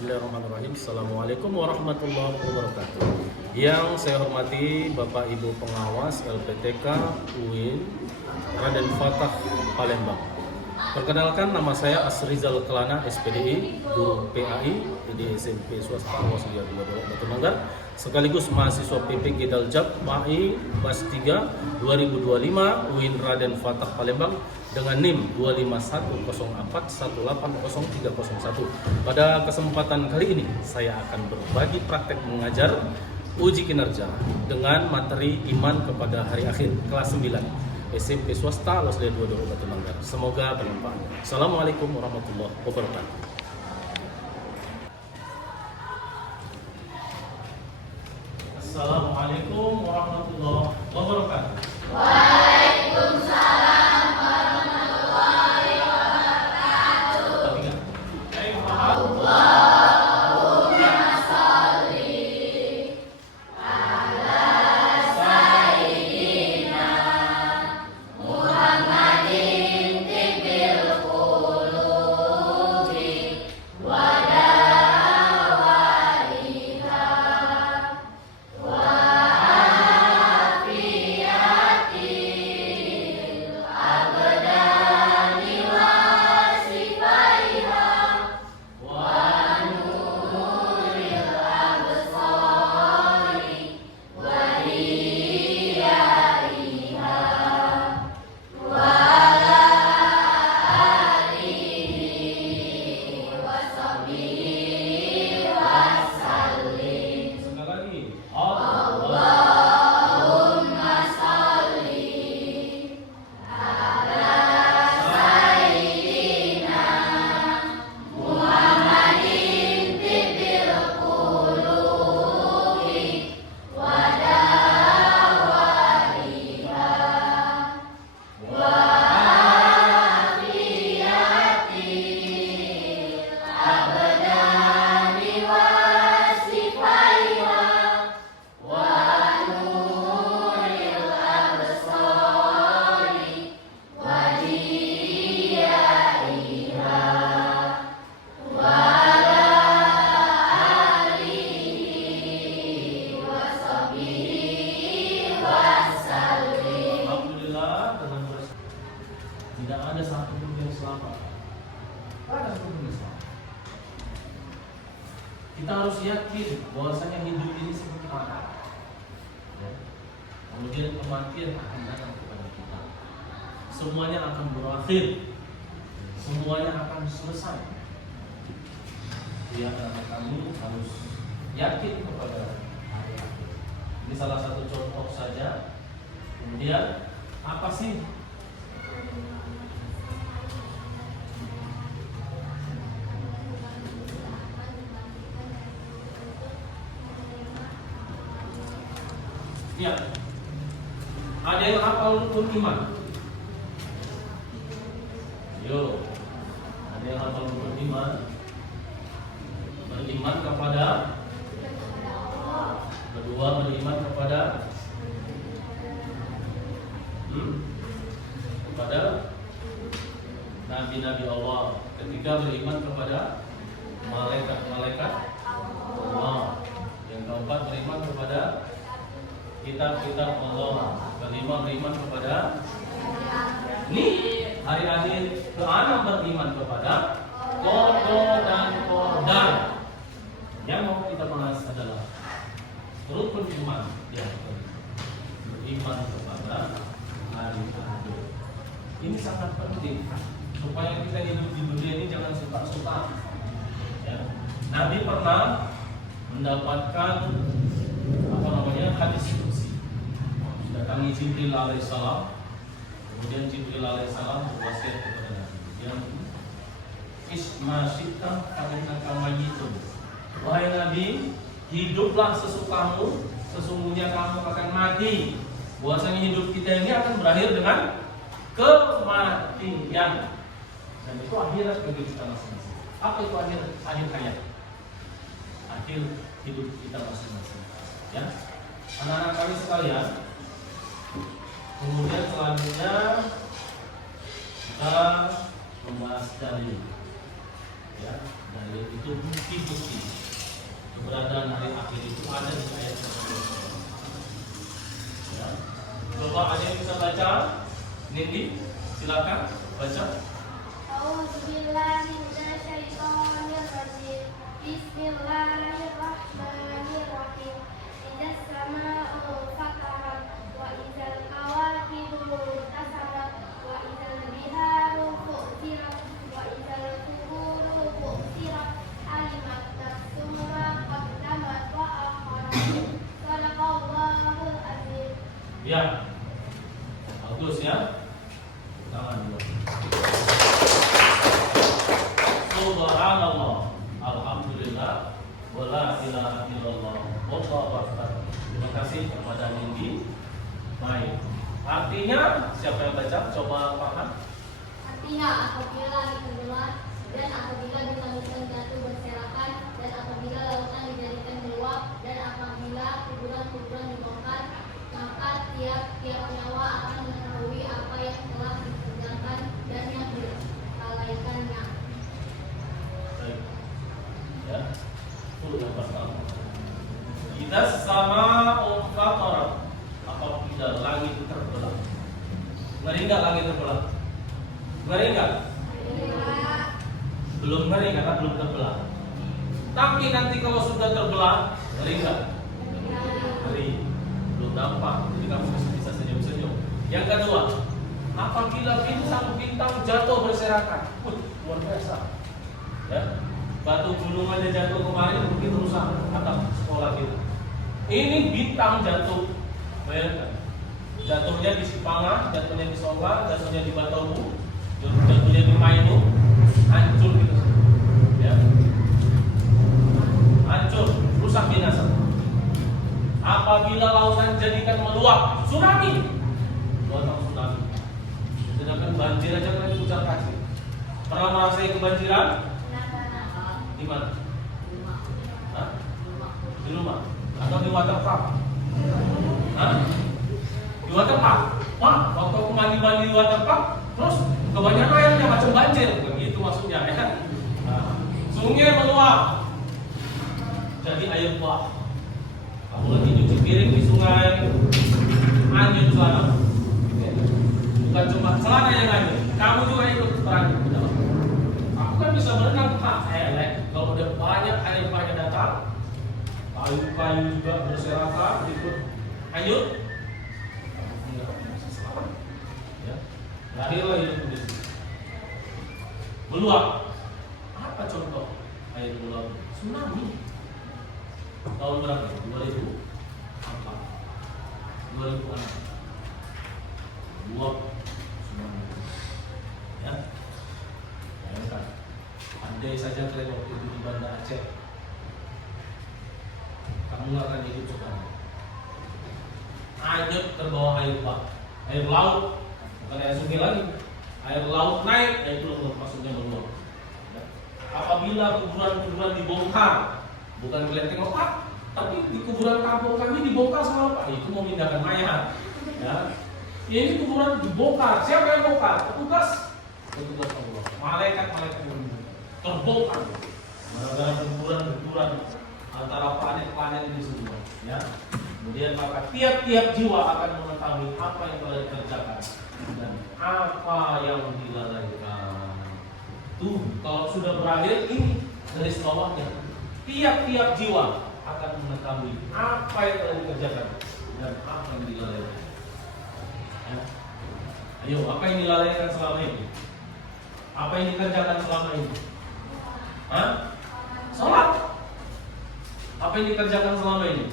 Bismillahirrahmanirrahim. Assalamualaikum warahmatullahi wabarakatuh. Yang saya hormati Bapak Ibu Pengawas LPTK UIN Raden Fatah Palembang. Perkenalkan, nama saya Asrizal Kelana, SPDI, guru PAI di SMP Swasta Waslia 22 Batu Manggar, sekaligus mahasiswa PPG Daljab MAI Bas 3 2025 UIN Raden Fatah Palembang dengan NIM 25104180301. Pada kesempatan kali ini saya akan berbagi praktek mengajar uji kinerja dengan materi iman kepada hari akhir kelas 9 SMP Swasta Waslia 22 Batu Manggar. Semoga bermanfaat. Assalamualaikum warahmatullahi wabarakatuh. Assalamualaikum warahmatullahi wabarakatuh. Waalaikumsalam warahmatullahi wabarakatuh. Allahumma sholli ala sayyidina Muhammadin tibbil qulubi wa dawaiha wa afiyatil abdani wa sifaiha wa nuril absari wa riyaiha wa ala alihi wa sahbihi wa sallim. Sekali lagi. Allahumma sholli ala sayyidina Muhammadin tibbil qulubi wa dawaiha wa afiyatil abdani wa sifaiha wa nuril absari wa riyaiha wa ala alihi wa sahbihi wa sallim. Alhamdulillah, dengan tidak ada satupun yang selamat. Tidak ada satupun yang selamat. Kita harus yakin bahwasanya hidup ini seperti apa. Ya. Kemudian kematian akan datang kepada kita. Semuanya akan berakhir. Semuanya akan selesai. Ya, kamu harus yakin kepada hari akhir. Ini salah satu contoh saja. Kemudian apa sih ya? Ada yang hafal rukun iman? Yo, ada yang hafal rukun iman? Beriman kepada, kedua beriman kepada kepada nabi-nabi Allah, ketiga beriman kepada malaikat-malaikat Allah, yang keempat beriman kepada kitab-kitab Allah, kelima beriman kepada ini hari akhir, keenam beriman kepada qada dan qadar. Yang mau kita bahas adalah rukun iman, ya, beriman kepada hari akhir. Ini sangat penting supaya kita hidup di dunia ini jangan suka-suka. Ya. Nabi pernah mendapatkan hadis kursi. Datangi Jibril alaihissalam, kemudian Jibril alaihissalam berwasiat kepada Nabi, yang ismasyita kainnaka mayyitun. Wahai Nabi, hiduplah sesukamu, sesungguhnya kamu akan mati. Bahwasanya hidup kita ini akan berakhir dengan kematian, dan itu akhirat bagi kita masing-masing. Apa itu akhir hayat? Akhir hidup kita masing-masing. Ya, anak-anak kami sekalian. Kemudian selanjutnya kita membahas dalil. Ya, Nah, itu bukti-bukti keberadaan hari akhir itu ada di ayat tersebut. Ya. Coba ada yang bisa baca? Nindi, silakan baca. A'udzubillahi minasyaitonirrajim. Bismillahirrahmanirrahim. Idzas samaa'u fatahat wa idzal kawakibu tasarat wa idzal biharu fu'tirat wa idzal quburu bu'tirat alimat nafsum ma qaddamat wa akharat. Shadaqallahul azim. Ya. Bagus ya. Tangan dulu. Subhanallah, alhamdulillah, wala ilaha illallah, wallahu akbar. Terima kasih kepada Nindi. Baik. Artinya siapa yang baca? Coba paham. Artinya apabila langit tenggelam dan apabila bintang-bintang jatuh berserakan dan apabila lautan dijadikan meluap dan apabila kuburan-kuburan dibongkar, maka tiap-tiap nyawa akan mengetahui apa yang telah dikerjakan dan yang dilalaikannya. Baik. Ya. Itu yang pertama. Idzas sama'u fatarat, apabila langit terbelah. Ngeri nggak langit terbelah? Ngeri nggak? Belum ngeri karena belum terbelah. Tapi nanti kalau sudah terbelah, ngeri nggak? Ngeri. Belum dampak. Jadi kamu bisa senyum-senyum. Yang kedua, apabila bintang-bintang jatuh berserakan, luar biasa. Ya, batu gunung aja jatuh kemarin mungkin rusak atap sekolah kita. Ini bintang jatuh, bayangkan. Jatuhnya di Sipanga, jatuhnya di Songa, jatuhnya di Batobu, jatuhnya di Mainu, hancur gitu. Ya, hancur, rusak binasa. Apabila lautan jadikan meluap, tsunami, buatan tsunami. Sedangkan banjir aja kan pucat kaki. Pernah merasakan kebanjiran? Di mana? Hah? Di rumah? Atau di waterpark? Hah? Di waterpark? Wah, waktu aku mandi-mandi di waterpark, terus kebanyakan airnya macam banjir, begitu maksudnya ya kan? Nah, sungai meluap, jadi air buah. Kamu lagi cuci piring di sungai, anjir celana. Bukan cuma celana yang anjir, kamu juga ikut peran di dalam. Aku kan bisa berenang, kalau udah banyak air banyak datang, kayu-kayu juga berserakan, ikut hanyut, enggak bisa selamat. Ya, lahirlah hidup di sini. Meluap. Apa contoh air meluap? Tsunami. Tahun berapa? 2004. 2006. Meluap tsunami. Ya. Bayangkan. Andai saja kalian waktu itu di Banda Aceh, kamu nggak akan hidup sekarang. Hanyut terbawa air bah, air laut, bukan air sungai lagi. Air laut naik, itu maksudnya meluap. Ya. Apabila kuburan-kuburan dibongkar, bukan kalian tengok Pak, tapi di kuburan kampung kami dibongkar sama Pak. Itu mau pindahkan mayat. Ya. Ini kuburan dibongkar. Siapa yang bongkar? Petugas. Petugas Allah. Malaikat-malaikat yang terbongkar. Gara-gara kuburan-kuburan antara planet-planet ini semua. Ya. Kemudian maka tiap-tiap jiwa akan mengetahui apa yang telah dikerjakan dan apa yang dilalaikan. Tuh, kalau sudah berakhir ini garis bawahnya. Tiap-tiap jiwa akan mengetahui apa yang telah dikerjakan dan apa yang dilalaikan. Ya. Ayo, apa yang dilalaikan selama ini? Apa yang dikerjakan selama ini? Hah? Sholat. Apa yang dikerjakan selama ini?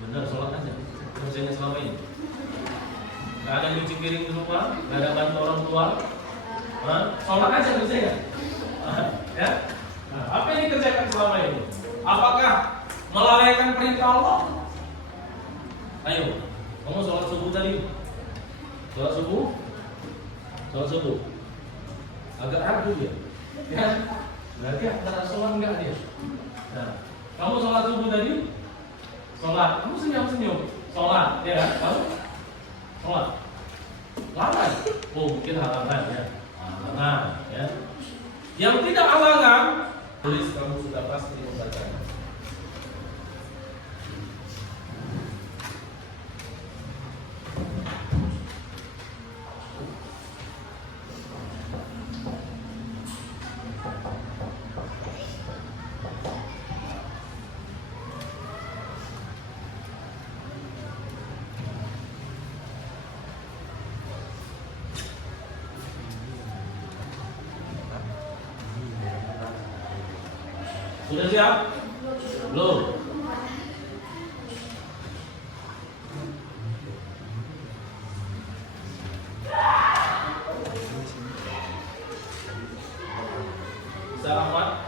Benar, sholat aja. Kerjanya selama ini. Gak ada nyuci piring di rumah, gak ada bantu orang tua. Hah? Sholat aja kerjanya. Ya? Nah, apa yang dikerjakan selama ini? Apakah melalaikan perintah Allah? Ayo, kamu sholat subuh tadi. Sholat subuh? Sholat subuh. Agak ragu dia. Ya? Berarti antara sholat enggak dia? Nah, kamu sholat subuh tadi? Sholat, kamu senyum-senyum. Sholat, ya kan? Kamu? Sholat. Lalai. Oh, mungkin halangan ya. Halangan, ya. Yang tidak halangan, tulis kamu sudah pasti membaca. Sudah siap? Belum? Bisa Ahmad?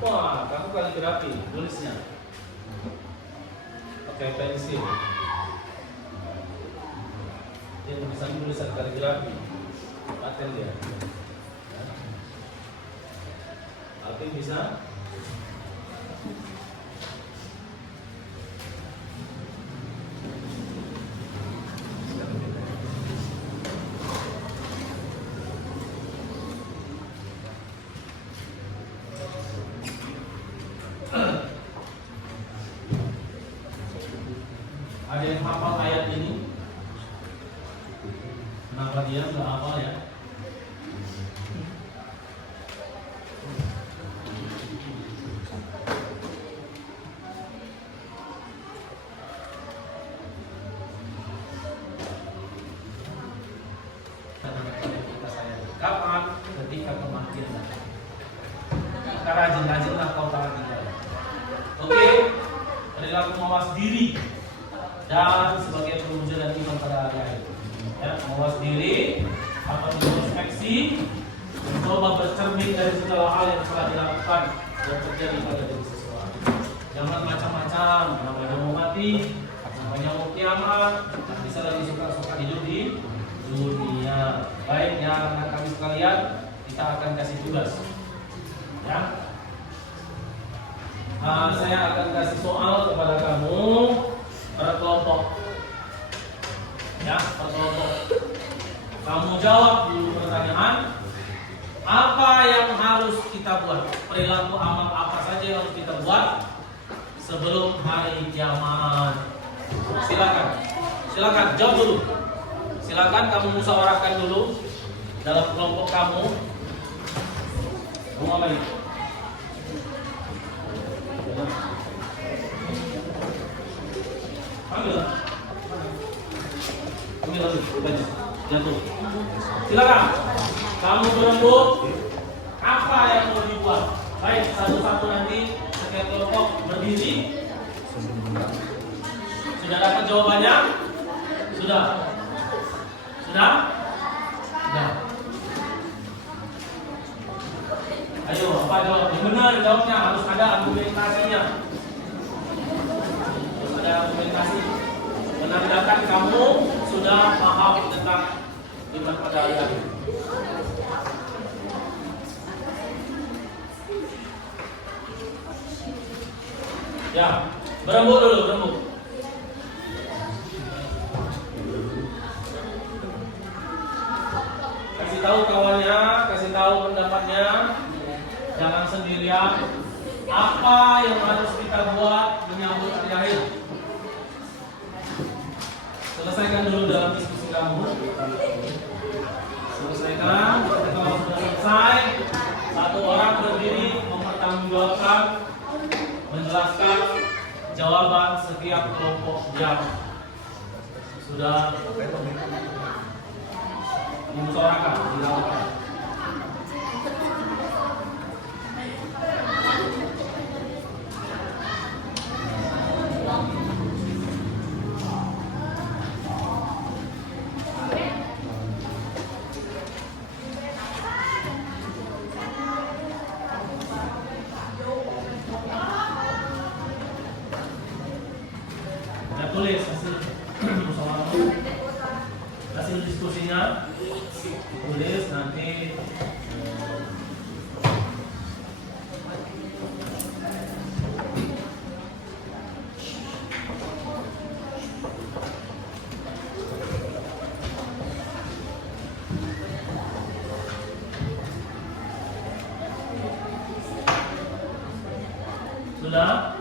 Wah, kamu kaligrafi tulisnya. Pakai pensil. Dia tulisan tulisan kaligrafi. Paten dia. Tapi bisa ada yang hafal ayat ini? Kenapa dia nggak hafal ya? Kapan? Ketika kematian. Kita rajin-rajinlah kau tahan tinggal. Oke, perilaku mawas diri dan sebagai perwujudan iman pada hari akhir. Ya, mawas diri atau introspeksi, mencoba bercermin dari segala hal yang telah dilakukan dan terjadi pada diri seseorang. Jangan macam-macam, namanya mau mati, namanya mau kiamat, tak bisa lagi suka-suka hidup di dunia. Baik ya anak kami sekalian, kita akan kasih tugas. Ya, saya akan kasih soal kepada kamu per kelompok. Ya, per kelompok. Kamu jawab dulu pertanyaan. Apa yang harus kita buat? Perilaku amal apa saja yang harus kita buat sebelum hari kiamat? Silakan. Silakan jawab dulu. Silakan kamu musyawarahkan dulu dalam kelompok kamu. Mau apa ini? Panggil. Panggil lagi. Banyak. Jatuh. Silakan. Kamu berembuk. Apa yang mau dibuat? Baik, satu-satu nanti setiap kelompok berdiri. Sudah dapat jawabannya? Sudah. Sudah? Sudah. Ayo, apa jawab? Yang benar jawabnya harus ada argumentasinya. Harus ada argumentasi. Menandakan kamu sudah paham tentang iman pada hari akhir. Ya, berembuk dulu, berembuk. Kasih tahu kawannya, kasih tahu pendapatnya. Jangan sendirian. Apa yang harus kita buat menyambut hari akhir? Selesaikan dulu dalam diskusi kamu. Selesaikan. Kalau sudah selesai, satu orang berdiri mempertanggungjawabkan, menjelaskan jawaban setiap kelompok yang sudah memusyawarahkan, dilakukan. Tulis hasil musyawarah, hasil diskusinya, tulis nanti Sudah?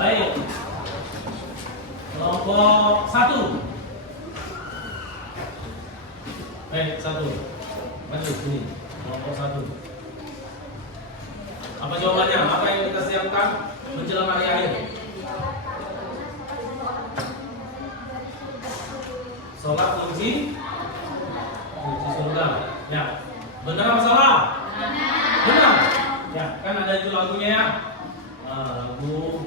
Baik. Kelompok 1. Baik, 1. Maju sini. Kelompok 1. Apa jawabannya? Apa yang kita siapkan menjelang hari akhir? Sholat kunci surga. Ya. Benar apa salah? Benar. Ya, kan ada itu lagunya ya. Lagu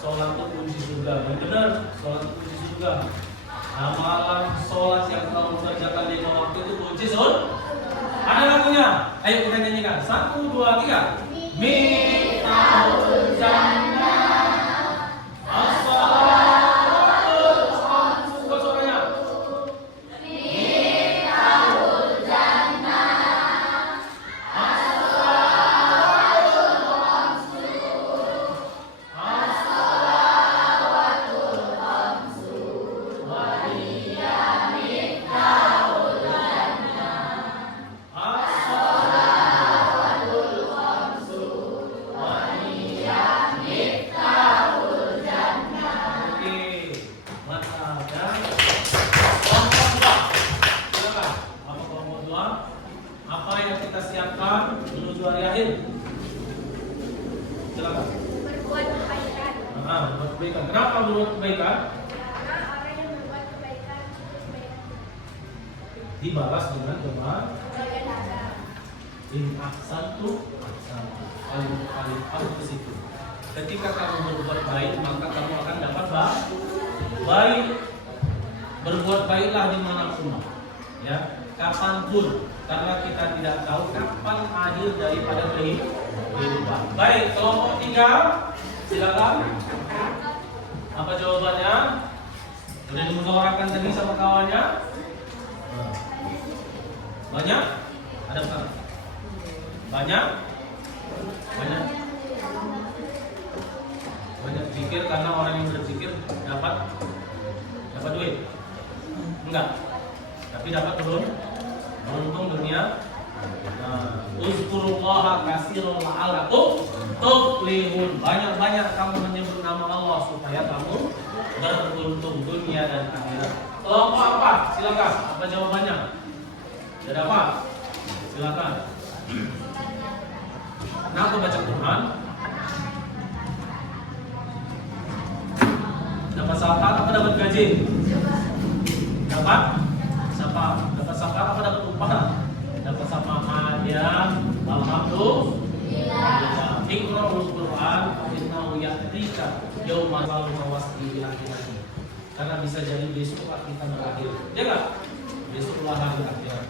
sholat itu kunci surga. Yang benar, sholat itu kunci surga. Amalan sholat yang kamu kerjakan di waktu itu kunci surga. Ada lagunya. Ayo kita nyanyikan. 1, 2, 3. Miftahul Jannah as-salatul khamsu. Buka suaranya. Miftahul Jannah as-salatul khamsu. As-salawatul khamsu wa hiya miftahul jannah. As-salawatul khamsu wa hiya miftahul jannah. Oke, mantap ya. Kelompok 2. Silakan. Apa kelompok 2? Apa yang kita siapkan menuju hari akhir? Silakan. Berbuat kebaikan. Berbuat kebaikan. Kenapa berbuat kebaikan? Karena orang yang berbuat kebaikan Dibalas dengan kebaikan. kebaikan ada. In ahsantu ahsantu. Alif ke situ. Ketika kamu berbuat baik, maka kamu akan dapat baik. Berbuat baiklah dimanapun, ya, kapanpun, karena kita tidak tahu kapan akhir daripada kehidupan. Baik, kelompok 3, silakan. Apa jawabannya? Sudah dimusyawarahkan tadi sama kawannya? Banyak? Ada berapa? Banyak? Banyak? Banyak zikir karena orang yang berzikir dapat duit? Enggak. Tapi dapat beruntung dunia. Uzkurullaha katsiran la'allakum tuflihun. Banyak-banyak kamu menyebut nama Allah supaya kamu beruntung dunia dan akhirat. Kelompok apa? Silakan. Apa jawabannya? Ada apa? Silakan. Kenapa baca Quran? Dapat syafaat apa dapat gaji? Dapat syafaat. Dapat syafaat apa dapat upah? Dapat syafaat ya. Alhamdulillah. Iqra'ul Quran innahu ya'tika yauma al-mawasdi bil akhirati. Karena bisa jadi besok kita berakhir. Ya enggak? Besoklah hari akhirat.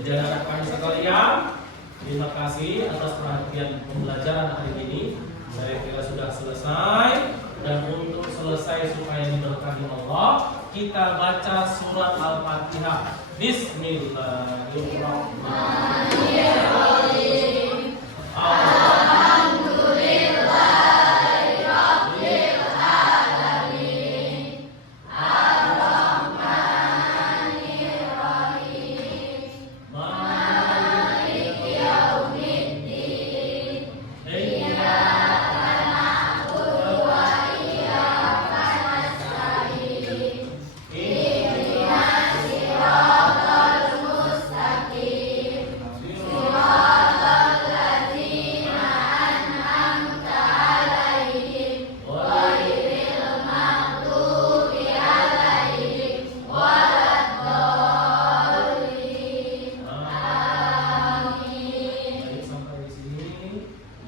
Jadi anak kami sekalian, terima kasih atas perhatian pembelajaran hari ini. Saya kira sudah selesai. Dan untuk selesai supaya diberkahi Allah, kita baca surat Al-Fatihah. Bismillahirrahmanirrahim. Alhamdulillahirabbil alamin. Ar-Rahmanirrahim. Maliki yaumiddin. Iyyaka na'budu wa iyyaka nasta'in. Ihdinas siratal mustaqim. Siratal ladzina an'amta 'alaihim ghairil maghdubi 'alaihim waladdallin. Amin. Baik, sampai di sini.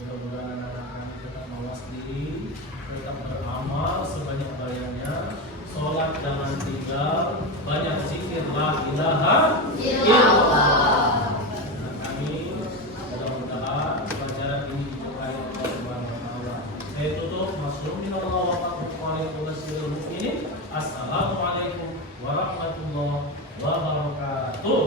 Mudah-mudahan anak-anak tetap mawas diri, tetap beramal sebanyak-banyaknya, sholat jangan tinggal, banyak zikir la ilaha illallah. Dan kami mudah-mudahan pelajaran ini disukai oleh Allah Subhanahu wa taala. Saya tutup. MasyaAllah wa Assalamualaikum warahmatullahi wabarakatuh.